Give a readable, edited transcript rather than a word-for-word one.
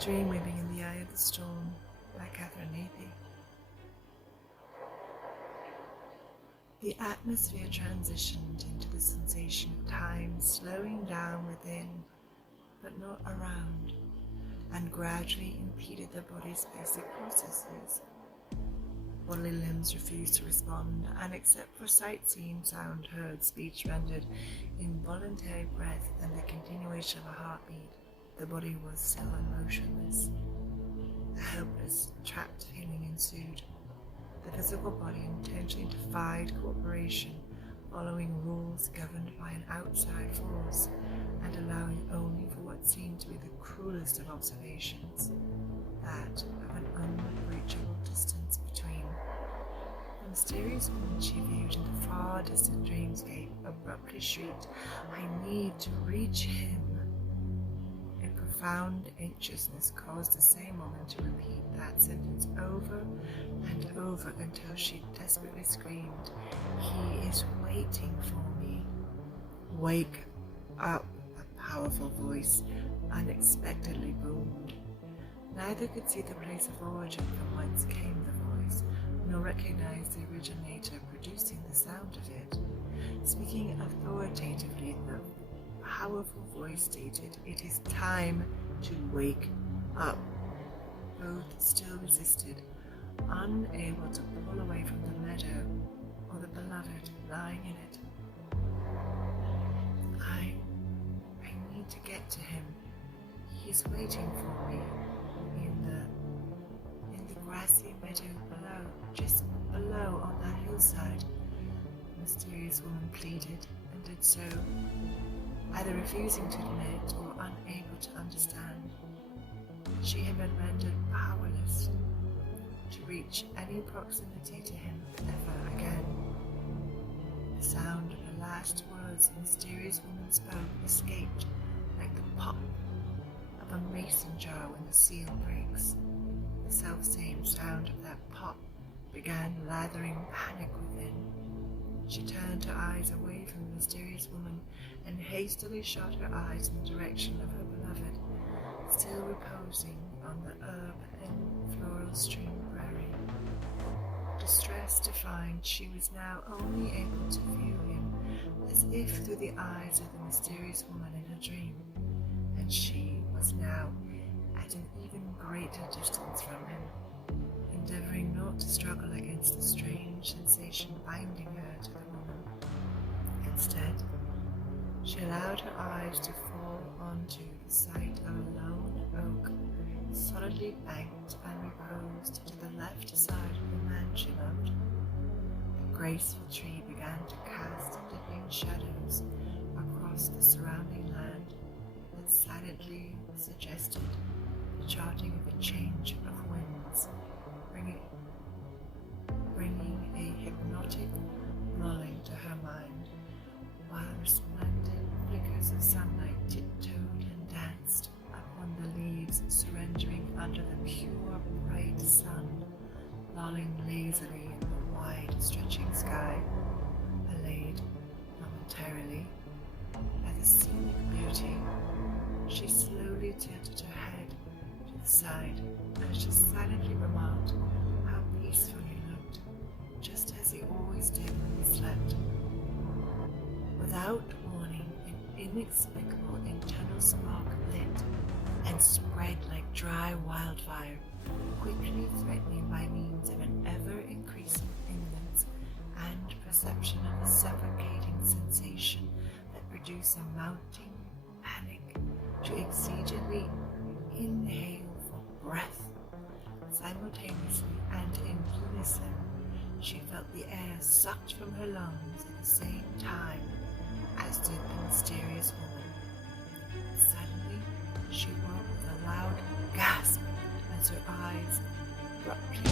Dream Weaving in the Eye of the Storm by Katherine Nathe. The atmosphere transitioned into the sensation of time slowing down within, but not around, and gradually impeded the body's basic processes. Bodily limbs refused to respond, and except for sight seen, sound heard, speech rendered, involuntary breath, and the continuation of a heartbeat, the body was still and motionless. A helpless, trapped feeling ensued. The physical body intentionally defied cooperation, following rules governed by an outside force, and allowing only for what seemed to be the cruelest of observations, that of an unbreachable distance between. The mysterious woman she viewed in the far distant dreamscape abruptly shrieked, "I need to reach him." A profound anxiousness caused the same woman to repeat that sentence over and over until she desperately screamed, "He is waiting for me." "Wake up," a powerful voice unexpectedly boomed. Neither could see the place of origin from whence came the voice, nor recognize the originator producing the sound of it. Speaking authoritatively, the powerful voice stated, "It is time to wake up." Both still resisted, unable to pull away from the meadow or the beloved lying in it. I need to get to him. He's waiting for me in the grassy meadow below, just below on that hillside," the mysterious woman pleaded, and did so, either refusing to admit or unable to understand. She had been rendered powerless to reach any proximity to him ever again. The sound of the last words the mysterious woman spoke escaped like the pop of a mason jar when the seal breaks. The selfsame sound of that pop began lathering panic within. She turned her eyes away from the mysterious woman and hastily shot her eyes in the direction of her beloved, still reposing on the herb and floral strewn prairie. Distress defined, she was now only able to view him as if through the eyes of the mysterious woman in her dream, and she was now at an even greater distance from him, endeavoring not to struggle against the strange sensation binding her to the woman. Instead, she allowed her eyes to fall onto the sight of a lone oak, solidly banked and reposed to the left side of the man she loved. The graceful tree began to cast dipping shadows across the surrounding land that silently suggested the charting of a change of winds, bringing a hypnotic lulling to her mind, while resplendent flickers of sunlight tiptoed and danced upon the leaves, surrendering under the pure, bright sun, lolling lazily in the wide, stretching sky, allayed momentarily by the scenic beauty. She slowly tilted her head to the side and she silently remarked how peaceful he looked, just as he always did when he slept. Without warning, an inexplicable internal spark lit and spread like dry wildfire, quickly threatening by means of an ever-increasing imminence and perception of a suffocating sensation that produced a mounting panic to exigently inhale for breath. Simultaneously and in unison, she felt the air sucked from her lungs at the same time as did the mysterious woman. Suddenly, she woke with a loud gasp as her eyes abruptly